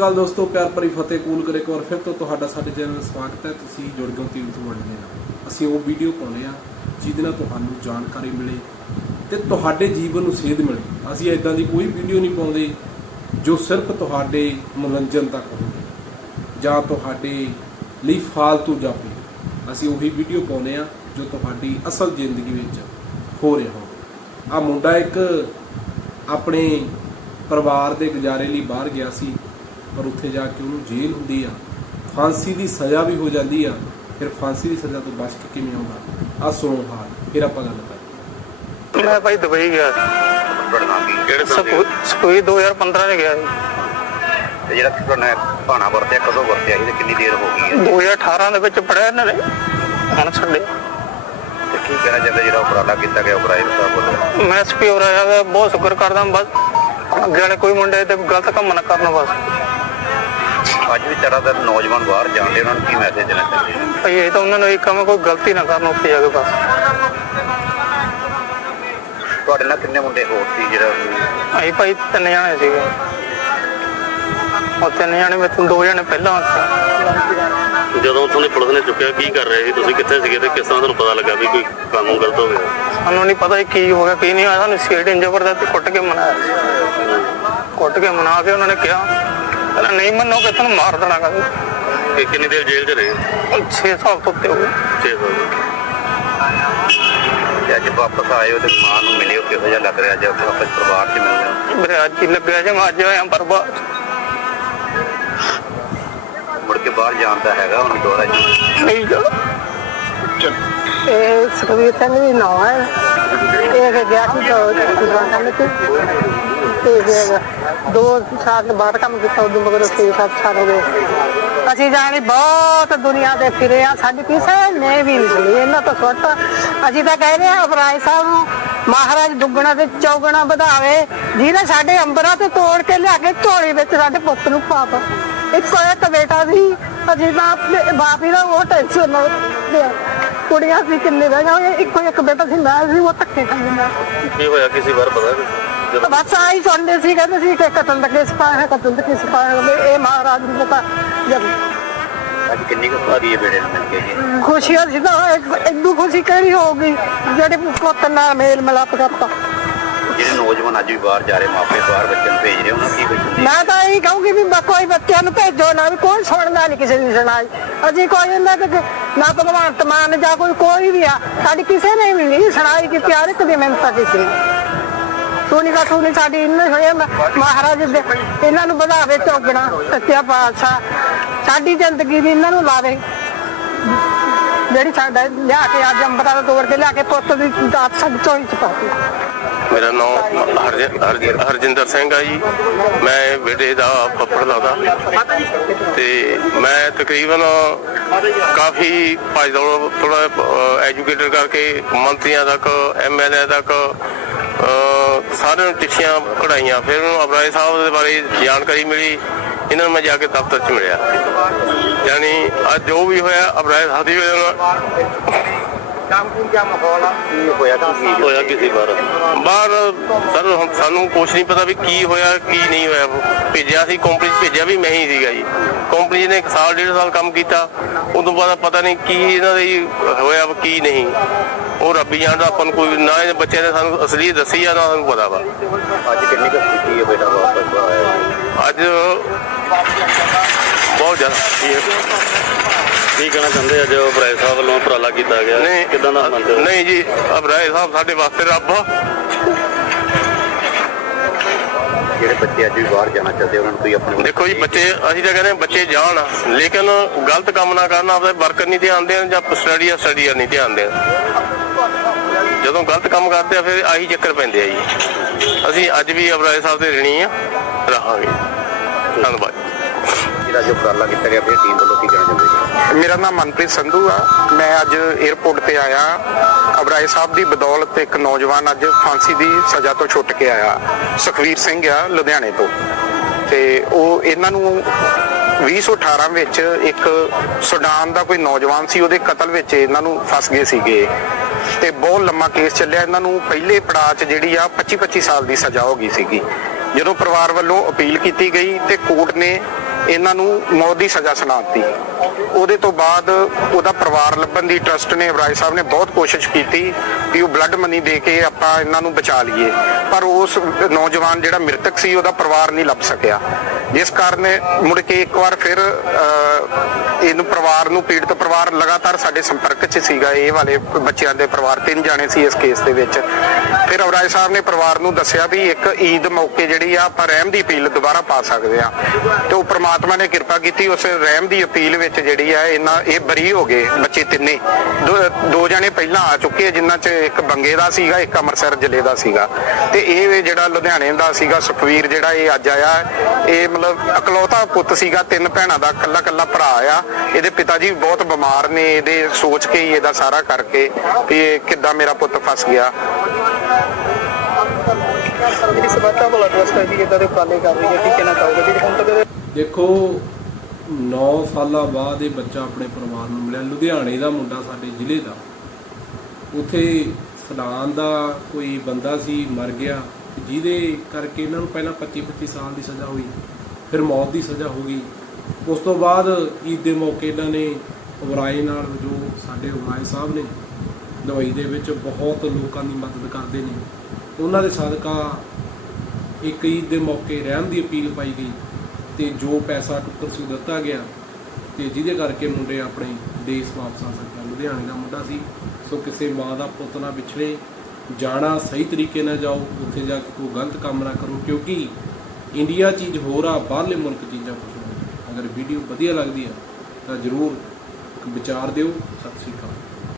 ਗੱਲ ਦੋਸਤੋ, ਪਿਆਰ ਭਰੀ ਫਤਿਹ ਕੂਲ ਕਰੇ ਇੱਕ ਵਾਰ ਫਿਰ ਤੋਂ ਤੁਹਾਡਾ ਸਾਡੇ ਚੈਨਲ ਸਵਾਗਤ ਹੈ। ਤੁਸੀਂ ਜੁੜ ਗਏ ਤੀਰਥ ਵੰਡ ਦੇ ਨਾਲ। ਅਸੀਂ ਉਹ ਵੀਡੀਓ ਪਾਉਂਦੇ ਆ ਜਿਹਦੇ ਨਾਲ ਤੁਹਾਨੂੰ ਜਾਣਕਾਰੀ ਮਿਲੇ ਤੇ ਤੁਹਾਡੇ ਜੀਵਨ ਨੂੰ ਸੇਧ ਮਿਲੇ। ਅਸੀਂ ਇਦਾਂ ਦੀ ਕੋਈ ਵੀਡੀਓ ਨਹੀਂ ਪਾਉਂਦੇ ਜੋ ਸਿਰਫ ਤੁਹਾਡੇ ਮਨੋਰੰਜਨ ਤੱਕ ਹੋਵੇ ਜਾਂ ਤੁਹਾਡੇ ਲਈ ਫਾਲਤੂ ਜਾਪੇ। ਅਸੀਂ ਉਹੀ ਵੀਡੀਓ ਪਾਉਂਦੇ ਆ ਜੋ ਤੁਹਾਡੀ ਅਸਲ ਜ਼ਿੰਦਗੀ ਵਿੱਚ ਹੋ ਰਿਹਾ ਹੋਵੇ। ਆ ਮੁੰਡਾ ਇੱਕ ਆਪਣੇ ਪਰਿਵਾਰ ਦੇ ਗੁਜ਼ਾਰੇ ਲਈ ਬਾਹਰ ਗਿਆ ਸੀ। ਪਰ ਉੱਥੇ ਜਾ ਕੇ ਉਹਨੂੰ ਜੇਲ੍ਹ ਹੁੰਦੀ ਆ। ਫਾਂਸੀ ਦੀ ਸਜ਼ਾ ਵੀ ਹੋ ਜਾਂਦੀ ਆ। ਫਿਰ ਫਾਂਸੀ ਦੀ ਸਜ਼ਾ ਤੋਂ ਬਚ ਕੇ ਕਿਵੇਂ ਆਉਂਦਾ? ਆ ਸੁਣੋ ਹਾਲ ਫਿਰ ਆਪਾਂ ਗੱਲ ਕਰਦੇ ਮੈਂ ਭਾਈ ਦੁਬਈ ਗਿਆ? ਕੀ ਕਿਹੜੇ ਪਿੰਡ ਸਕੂ- ਸਕੂਈ 2015 ਚ ਗਿਆ ਸੀ। ਤੇ ਜਿਹੜਾ ਤੁਹਾਡਾ ਭਾਣਾ ਵਰਤਿਆ ਕਦੋਂ ਵਰਤਿਆ ਸੀ ਤੇ ਕਿੰਨੀ ਦੇਰ ਹੋ ਗਈ ਹੈ 2018 ਦੇ ਵਿੱਚ ਪੜਿਆ ਇਹਨਾਂ ਨੇ। ਹੁਣ ਛੱਡੇ ਤੇ ਕੀ ਕਹਿਣਾ ਚਾਹੁੰਦੇ ਜਿਹੜਾ ਉਪਰਾਲਾ ਕੀਤਾ ਗਿਆ ਉਪਰਾਇਲ ਸਾਹਿਬ ਵੱਲੋਂ ਮੈਂ ਰਿਹਾ ਹੈ ਬਹੁਤ ਸ਼ੁਕਰ ਕਰਦਾ ਬਸ ਅੱਗੇ ਵਾਲੇ ਕੋਈ ਮੁੰਡੇ ਤੇ ਗਲਤ ਕੰਮ ਨਾ ਕਰਨ ਬਸ। ਅੱਜ ਵੀ ਤਰ੍ਹਾਂ ਨੌਜਵਾਨ ਬਾਹਰ ਜਾਂਦੇ ਉਹਨਾਂ ਨੂੰ ਕੀ ਮੈਸੇਜ ਦੇਣਾ ਚਾਹੁੰਦੇ ਭਾਈ ਇਹ ਤਾਂ ਉਹਨਾਂ ਨੂੰ ਇਹ ਕੰਮ ਕੋਈ ਗਲਤੀ ਨਾ ਕਰਨ ਉੱਥੇ ਜਾ ਕੇ ਬਸ। ਤੁਹਾਡੇ ਨਾਲ ਕਿੰਨੇ ਮੁੰਡੇ ਹੋਰ ਸੀ ਜਿਹੜਾ ਅਸੀਂ ਭਾਈ ਤਿੰਨ ਜਣੇ ਸੀਗੇ। ਉਹ ਤਿੰਨ ਜਣੇ ਵਿੱਚ ਦੋ ਜਣੇ ਪਹਿਲਾਂ ਜਦੋਂ ਉੱਥੋਂ ਦੀ ਪੁਲਿਸ ਨੇ ਚੁੱਕਿਆ ਕੀ ਕਰ ਰਹੇ ਸੀ? ਤੁਸੀਂ ਕਿੱਥੇ ਸੀਗੇ ਤੇ ਕਿਸ ਤਰ੍ਹਾਂ ਤੁਹਾਨੂੰ ਪਤਾ ਲੱਗਾ ਵੀ ਕੋਈ ਕਾਨੂੰਨ ਗਲਤ ਹੋ ਗਿਆ? ਸਾਨੂੰ ਨਹੀਂ ਪਤਾ ਕੀ ਹੋ ਗਿਆ ਕੀ ਨਹੀਂ ਹੋਇਆ। ਸਾਨੂੰ ਸੀਟ ਜ਼ਬਰਦਸਤੀ ਕੁੱਟ ਕੇ ਮਨਾਇਆ। ਕੁੱਟ ਕੇ ਮਨਾ ਕੇ ਉਹਨਾਂ ਨੇ ਕਿਹਾ ਨਹੀਂ ਮੰਨੋਗੇ ਤੁਹਾਨੂੰ ਮਾਰ ਦੇਣਾ ਕਹਿੰਦਾ ਕਿ ਕਿੰਨੀ ਦੇਰ ਜੇਲ੍ਹ 'ਚ ਰਹੇ? 6 ਸਾਲ ਤੋਂ ਉੱਤੇ ਹੋ ਗਏ। 6 ਸਾਲ ਤੇ ਅੱਜ ਵਾਪਸ ਆਏ ਹੋ ਤੇ ਮਾਂ ਨੂੰ ਮਿਲੇ ਹੋ ਕਿਹੋ ਜਿਹਾ ਲੱਗ ਰਿਹਾ ਜਦ ਵਾਪਸ ਪਰਿਵਾਰ 'ਚ ਮਿਲਦੇ ਹੋ ਮੇਰੇ ਅੱਜ ਹੀ ਲੱਗਿਆ ਜੇ ਮੈਂ ਅੱਜ ਹੋਇਆ ਬਰਬਾਦ। ਮੁੜ ਕੇ ਬਾਹਰ ਜਾਣ ਦਾ ਹੈਗਾ ਹੁਣ ਦੁਬਾਰਾ ਜੀ? ਨਹੀਂ ਜਾ ਇਹ ਸੁਖਵੀਰ ਸਿੰਘ ਦੀ ਨਾਂ ਹੈ। ਇਹ ਗਿਆ ਸੀ ਤੋਂ ਗੁਰਦੁਆਰਾ ਸਾਹਿਬ ਤੇ ਤੇ ਫਿਰ ਦੋ ਸਾਲ ਬਾਅਦ ਕੰਮ ਕੀਤਾ, ਉਦੋਂ ਮਗਰ 6-7 ਸਾਲ ਹੋ ਗਏ। ਅਸੀਂ ਜਾਣੀ ਬਹੁਤ ਦੁਨੀਆ ਦੇ ਫਿਰੇ ਆ, ਸਾਡੀ ਕਿਸੇ ਨੇ ਵੀ ਨਹੀਂ ਸੁਣੀ, ਇਹਨਾਂ ਤੋਂ ਸੁੱਟ। ਅਸੀਂ ਤਾਂ ਕਹਿ ਰਹੇ ਆ ਅਬਰਾਏ ਸਾਹਿਬ ਨੂੰ ਮਹਾਰਾਜ ਦੁੱਗਣਾ ਤੇ ਚੌਗਣਾ ਵਧਾਵੇ, ਜਿਹਨੇ ਸਾਡੇ ਅੰਬਰਾਂ ਤੇ ਤੋੜ ਕੇ ਲਿਆ ਕੇ ਝੋਲੀ ਵਿੱਚ ਸਾਡੇ ਪੁੱਤ ਨੂੰ ਪਾਪ ਇੱਕੋ ਇੱਕ ਬੇਟਾ ਸੀ, ਅਸੀਂ ਤਾਂ ਬਾਪ ਹੀ ਦਾ ਉਹ ਟੈਨਸ਼ਨ ਨਾ ਲਿਆ ਕੁੜੀਆਂ ਸੀ ਕਿੰਨੇ ਰਹਿ ਜਾਓਗੇ ਇੱਕੋ ਇੱਕ ਬੇਟਾ ਸੀ, ਮੈਂ ਸੀ ਉਹ ਧੱਕੇ ਖਾਂਦਾ। ਕੀ ਹੋਇਆ, ਕਿਸੇ ਵਾਰ ਪਤਾ ਜਦੋਂ ਬਸ ਆਈ ਸੁਣਦੇ ਸੀ ਕਹਿੰਦੇ ਸੀ ਕਿ ਕਤਲ ਦਾ ਕੇਸ ਪਾਇਆ ਹੈ ਕਤਲ ਦਾ ਕੇਸ ਪਾਇਆ ਹੈ ਇਹ ਮਹਾਰਾਜ ਨੂੰ ਪਤਾ ਜਦ ਅੱਜ ਕਿੰਨੀ ਕੁ ਖੁਸ਼ੀ ਹੈ ਬੇੜੇ ਨੂੰ ਮਿਲ ਕੇ ਜੀ। ਖੁਸ਼ੀ ਸੀ ਤਾਂ ਇਦੋਂ ਖੁਸ਼ੀ ਕਿਹੜੀ ਹੋਊਗੀ ਜਿਹੜੇ ਪੁੱਤ ਨਾਲ ਮੇਲ ਮਿਲਾਪ ਕਰਤਾ। ਜਿਹੜੇ ਨੌਜਵਾਨ ਅੱਜ ਵੀ ਬਾਹਰ ਜਾ ਰਹੇ ਮਾਪੇ ਬਾਹਰ ਬੱਚਿਆਂ ਨੂੰ ਭੇਜ ਰਹੇ ਉਹਨਾਂ ਨੂੰ ਕੀ ਬਚਨ ਮੈਂ ਤਾਂ ਇਹੀ ਕਹੂੰਗੀ ਵੀ ਕੋਈ ਬੱਚਿਆਂ ਨੂੰ ਭੇਜੋ ਨਾ ਵੀ ਕੋਈ ਸੁਣਦਾ ਨਹੀਂ ਕਿਸੇ ਦੀ ਸੁਣਾਈ। ਅਸੀਂ ਕੋਈ ਇਹਨਾਂ ਨਾ ਭਗਵੰਤ ਮਾਨ ਜਾਂ ਕੋਈ ਕੋਈ ਵੀ ਆ ਸਾਡੀ ਕਿਸੇ ਨੇ ਵੀ ਨਹੀਂ ਸੁਣਾਈ ਕਿ ਪਿਆਰ ਇੱਕ ਦੀ ਮਿਹਨਤ ਕੀਤੀ ਸੁਣੀ ਸੁਣੀ ਸਾਡੀ ਇੰਨੇ ਹੋਏ ਮਹਾਰਾਜ ਦੇ ਇਹਨਾਂ ਨੂੰ ਵਧਾਵੇ, ਚੌਗਣਾ, ਸੱਚਾ ਪਾਤਸ਼ਾਹ। ਸਾਡੀ ਜ਼ਿੰਦਗੀ ਵੀ ਇਹਨਾਂ ਨੂੰ ਲਾਵੇ। ਜਿਹੜੀ ਸਾਡਾ ਲਿਆ ਕੇ ਅੱਜ ਅੰਬਰਾਂ ਦਾ ਤੋੜ ਕੇ ਲਿਆ ਕੇ ਪੁੱਤ ਦੀ ਦਾਤ ਸਾਡੀ ਝੋਲੀ ਚ ਪਾਤੀ ਮੇਰਾ ਨਾਮ ਹਰਜਿੰਦਰ ਸਿੰਘ ਆ ਜੀ। ਮੈਂ ਬੇਟੇ ਦਾ ਫੱਫੜ ਲਾਦਾ ਤੇ ਮੈਂ ਤਕਰੀਬਨ ਕਾਫੀ ਭੱਜ ਦੌੜ ਥੋੜਾ ਐਜੂਕੇਟਡ ਕਰਕੇ ਮੰਤਰੀਆਂ ਤੱਕ ਐਮਐਲਏ ਤੱਕ ਸਾਰਿਆਂ ਨੂੰ ਚਿੱਠੀਆਂ ਕਢਾਈਆਂ। ਫਿਰ ਉਹਨੂੰ ਅਬਰਾਏ ਸਾਹਿਬ ਦੇ ਬਾਰੇ ਜਾਣਕਾਰੀ ਮਿਲੀ। ਇਹਨਾਂ ਨੂੰ ਮੈਂ ਜਾ ਕੇ ਦਫ਼ਤਰ 'ਚ ਮਿਲਿਆ। ਯਾਨੀ ਅੱਜ ਜੋ ਵੀ ਹੋਇਆ ਅਬਰਾਏ ਸਾਹਿਬ ਦੀ ਵਜ੍ਹਾ ਨਾਲ ਕੀ ਹੋਇਆ ਕੀ ਹੋਇਆ ਕਿਸੇ ਬਾਰ? ਬਾਹਰ ਸਰ ਹੁਣ ਸਾਨੂੰ ਕੁਝ ਨਹੀਂ ਪਤਾ ਵੀ ਕੀ ਹੋਇਆ ਕੀ ਨਹੀਂ ਹੋਇਆ। ਭੇਜਿਆ ਸੀ ਕੰਪਨੀ 'ਚ ਭੇਜਿਆ ਵੀ ਮੈਂ ਹੀ ਸੀਗਾ ਜੀ। ਕੰਪਨੀ ਨੇ ਇੱਕ ਸਾਲ ਡੇਢ ਸਾਲ ਕੰਮ ਕੀਤਾ। ਉਦੋਂ ਬਾਅਦ ਪਤਾ ਨਹੀਂ ਕੀ ਇਹਨਾਂ ਦੇ ਹੋਇਆ ਕੀ ਨਹੀਂ। ਉਹ ਰੱਬੀ ਜਾਣਦਾ ਆਪਾਂ ਨੂੰ ਕੋਈ ਨਾ ਇਹ ਬੱਚਿਆਂ ਨੇ ਸਾਨੂੰ ਅਸਲੀ ਦੱਸੀ ਆ ਨਾ ਸਾਨੂੰ ਪਤਾ ਵਾ। ਅੱਜ ਕਿੰਨੀ ਕੁ ਖੁਸ਼ੀ ਹੈ ਬੇਟਾ ਵਾਪਸ? ਆਇਆ ਅੱਜ ਬਹੁਤ ਜ਼ਿਆਦਾ। ਕੀ ਕਹਿਣਾ ਚਾਹੁੰਦੇ ਅੱਜ ਬਰਾਏ ਸਾਹਿਬ ਵੱਲੋਂ ਉਪਰਾਲਾ ਕੀਤਾ ਗਿਆ? ਨਹੀਂ ਕਿਦਾਂ ਦਾ ਮੰਨਦੇ ਹੋ ਨਹੀਂ ਜੀ ਅਬਰਾਏ ਸਾਹਿਬ ਸਾਡੇ ਵਾਸਤੇ ਰੱਬ ਆ। ਜਿਹੜੇ ਬੱਚੇ ਅੱਜ ਵੀ ਬਾਹਰ ਜਾਣਾ ਚਾਹਦੇ ਉਹਨਾਂ ਨੂੰ ਤੁਸੀਂ ਆਪਣੇ ਦੇਖੋ ਜੀ ਬੱਚੇ ਅਸੀਂ ਤਾਂ ਕਹਿੰਦੇ ਹਾਂ ਬੱਚੇ ਜਾਣ ਲੇਕਿਨ ਗਲਤ ਕੰਮ ਨਾ ਕਰਨ ਆਪਦੇ ਵਰਕ ਨਹੀਂ ਧਿਆਨ ਦੇਣ ਜਾਂ ਸਟੱਡੀ ਆ ਸਟੱਡੀ ਨਹੀਂ ਧਿਆਨ ਦੇਣ। ਜਦੋਂ ਗਲਤ ਕੰਮ ਕਰਦੇ ਆ ਫਿਰ ਆਹੀ ਚੱਕਰ ਪੈਂਦੇ ਆ ਜੀ। ਅਸੀਂ ਅੱਜ ਵੀ ਅਬਰਾਏ ਸਾਹਿਬ ਦੇ ਰਣੀ ਆ ਰਹਾਂਗੇ। ਧੰਨਵਾਦ। ਜਿਹੜਾ ਜੋ ਉਪਰਾਲਾ ਕੀਤਾ ਗਿਆ, ਫਿਰ ਟੀਮ ਵੱਲੋਂ ਕੀ ਕਹਿਣਾ ਚਾਹੁੰਦੇ ਜੀ ਮੇਰਾ ਨਾਮ ਮਨਪ੍ਰੀਤ ਸੰਧੂ ਆ। ਮੈਂ ਅੱਜ 에ਅਰਪੋਰਟ ਤੇ ਆਇਆ। ਅਬਰਾਏ ਸਾਹਿਬ ਦੀ ਬਦੌਲਤ ਇੱਕ ਨੌਜਵਾਨ ਅੱਜ ਫਾਂਸੀ ਦੀ ਸਜ਼ਾ ਤੋਂ ਛੁੱਟ ਕੇ ਆਇਆ। ਸੁਖਵੀਰ ਸਿੰਘ ਆ, ਲੁਧਿਆਣੇ ਤੋਂ। ਤੇ ਉਹ ਇਹਨਾਂ ਨੂੰ 2018 ਵਿੱਚ ਇੱਕ ਸੁਡਾਨ ਦਾ ਕੋਈ ਨੌਜਵਾਨ ਸੀ, ਉਹਦੇ ਕਤਲ ਵਿੱਚ ਇਹਨਾਂ ਨੂੰ ਫਸ ਗਏ ਸੀਗੇ। ਤੇ ਬਹੁਤ ਲੰਮਾ ਕੇਸ ਚੱਲਿਆ। ਇਹਨਾਂ ਨੂੰ ਪਹਿਲੇ ਪੜਾਅ 'ਚ ਜਿਹੜੀ ਆ 25 25 ਸਾਲ ਦੀ ਸਜ਼ਾ ਹੋ ਗਈ ਸੀਗੀ। ਜਦੋਂ ਪਰਿਵਾਰ ਵੱਲੋਂ ਅਪੀਲ ਕੀਤੀ ਗਈ ਤੇ ਕੋਰਟ ਨੇ ਇਹਨਾਂ ਨੂੰ ਮੌਤ ਦੀ ਸਜ਼ਾ ਸੁਣਾਤੀ। ਉਹਦੇ ਤੋਂ ਬਾਅਦ ਉਹਦਾ ਪਰਿਵਾਰ ਲੱਭਣ ਦੀ ਟਰਸਟ ਨੇ ਅਬਰਾਜ ਸਾਹਿਬ ਨੇ ਬਹੁਤ ਕੋਸ਼ਿਸ਼ ਕੀਤੀ ਵੀ ਉਹ ਬਲੱਡ ਮਨੀ ਦੇ ਕੇ ਆਪਾਂ ਇਹਨਾਂ ਨੂੰ ਬਚਾ ਲਈਏ। ਪਰ ਉਸ ਨੌਜਵਾਨ ਜਿਹੜਾ ਮ੍ਰਿਤਕ ਸੀ ਉਹਦਾ ਪਰਿਵਾਰ ਨਹੀਂ ਲੱਭ ਸਕਿਆ। ਜਿਸ ਕਾਰਨ ਮੁੜ ਕੇ ਇੱਕ ਵਾਰ ਫਿਰ ਅਹ, ਇਹਨੂੰ ਪਰਿਵਾਰ ਨੂੰ ਪੀੜਤ ਪਰਿਵਾਰ ਲਗਾਤਾਰ ਸਾਡੇ ਸੰਪਰਕ 'ਚ ਸੀਗਾ। ਇਹ ਵਾਲੇ ਬੱਚਿਆਂ ਦੇ ਪਰਿਵਾਰ ਤਿੰਨ ਜਾਣੇ ਸੀ ਇਸ ਕੇਸ ਦੇ ਵਿੱਚ। ਫਿਰ ਅਬਰਾਜ ਸਾਹਿਬ ਨੇ ਪਰਿਵਾਰ ਨੂੰ ਦੱਸਿਆ ਵੀ ਇੱਕ ਈਦ ਮੌਕੇ ਜਿਹੜੀ ਆ ਆਪਾਂ ਰਹਿਮ ਦੀ ਅਪੀਲ ਦੁਬਾਰਾ ਪਾ ਸਕਦੇ ਆ ਤੇ ਉਹ ਪਰਮਾ ਪ੍ਰਮਾਤਮਾ ਨੇ ਕਿਰਪਾ ਕੀਤੀ, ਉਸ ਰਹਿਮ ਦੀ ਅਪੀਲ ਵਿੱਚ ਜਿਹੜੀ ਆ, ਇਹਨਾਂ ਇਹ ਬਰੀ ਹੋ ਗਏ ਬੱਚੇ ਤਿੰਨੇ। ਦੋ- ਜਣੇ ਪਹਿਲਾਂ ਆ ਚੁੱਕੇ ਜਿਨ੍ਹਾਂ 'ਚ ਇੱਕ ਬੰਗੇ ਦਾ ਸੀਗਾ, ਇੱਕ ਅੰਮ੍ਰਿਤਸਰ ਜ਼ਿਲ੍ਹੇ ਦਾ ਸੀਗਾ। ਤੇ ਇਹ ਜਿਹੜਾ ਲੁਧਿਆਣੇ ਦਾ ਸੀਗਾ, ਸੁਖਵੀਰ ਜਿਹੜਾ ਇਹ ਅੱਜ ਆਇਆ, ਇਹ ਮਤਲਬ ਇਕਲੌਤਾ ਪੁੱਤ ਸੀਗਾ, ਤਿੰਨ ਭੈਣਾਂ ਦਾ, ਇਕੱਲਾ ਇਕੱਲਾ ਭਰਾ ਆ। ਇਹਦੇ ਪਿਤਾ ਜੀ ਬਹੁਤ ਬਿਮਾਰ ਨੇ, ਇਹਦੇ ਸੋਚ ਕੇ ਹੀ ਇਹਦਾ ਸਾਰਾ ਕਰਕੇ ਵੀ ਇਹ ਕਿੱਦਾਂ ਮੇਰਾ ਪੁੱਤ ਫਸ ਗਿਆ। ਜਿਹੜੀ ਸਮਾਜਾ ਭਲਾ ਟਰਸਟ ਹੈ ਜੀ ਇਦਾਂ ਦੇ ਉਪਰਾਲੇ ਕਰ ਰਹੀ ਹੈ ਕੀ ਕਹਿਣਾ ਚਾਹੋਗੇ ਜੀ? ਹੁਣ ਤੱਕ ਦੇਖੋ 9 ਸਾਲਾਂ ਬਾਅਦ ਇਹ ਬੱਚਾ ਆਪਣੇ ਪਰਿਵਾਰ ਨੂੰ ਮਿਲਿਆ। ਲੁਧਿਆਣੇ ਦਾ ਮੁੰਡਾ ਸਾਡੇ ਜ਼ਿਲ੍ਹੇ ਦਾ। ਉਥੇ ਸਦਾਨ ਦਾ ਕੋਈ ਬੰਦਾ ਸੀ, ਮਰ ਗਿਆ। ਜਿਹਦੇ ਕਰਕੇ ਇਹਨਾਂ ਨੂੰ ਪਹਿਲਾਂ 25 25 ਸਾਲ ਦੀ ਸਜ਼ਾ ਹੋਈ, ਫਿਰ ਮੌਤ ਦੀ ਸਜ਼ਾ ਹੋ ਗਈ। ਉਸ ਤੋਂ ਬਾਅਦ ਈਦ ਦੇ ਮੌਕੇ ਇਹਨਾਂ ਨੇ ਉਬਰਾਏ ਨਾਲ ਜੋ ਸਾਡੇ ਉਬਰਾਏ ਸਾਹਿਬ ਨੇ ਦਵਾਈ ਦੇ ਵਿੱਚ ਬਹੁਤ ਲੋਕਾਂ ਦੀ ਮਦਦ ਕਰਦੇ ਨੇ। ਉਹਨਾਂ ਦੇ ਸਦਕਾ ਇੱਕ ਈਦ ਦੇ ਮੌਕੇ ਰਹਿਮ ਦੀ ਅਪੀਲ ਪਾਈ ਗਈ। ਤੇ ਜੋ ਪੈਸਾ ਟੁੱਕਰ ਸੀ ਦਿੱਤਾ ਗਿਆ ਤੇ ਜਿਹਦੇ ਕਰਕੇ ਮੁੰਡੇ ਆਪਣੇ ਦੇਸ਼ ਵਾਪਸ ਆ ਸਕਿਆ ਲੁਧਿਆਣੇ ਦਾ ਮੁੰਡਾ ਸੀ। ਸੋ ਕਿਸੇ ਮਾਂ ਦਾ ਪੁੱਤ ਨਾ ਵਿਛੜੇ, ਜਾਣਾ ਸਹੀ ਤਰੀਕੇ ਨਾਲ ਜਾਓ, ਉੱਥੇ ਜਾ ਕੇ ਕੋਈ ਗਲਤ ਕੰਮ ਨਾ ਕਰੋ, ਕਿਉਂਕਿ ਇੰਡੀਆ ਚੀਜ਼ ਹੋਰ ਆ, ਬਾਹਰਲੇ ਮੁਲਕ ਚੀਜ਼ਾਂ ਕੁਝ ਅਗਰ ਵੀਡੀਓ ਵਧੀਆ ਲੱਗਦੀ ਆ, ਤਾਂ ਜਰੂਰ ਵਿਚਾਰ ਦਿਓ। ਸਤਿ ਸ਼੍ਰੀ ਅਕਾਲ।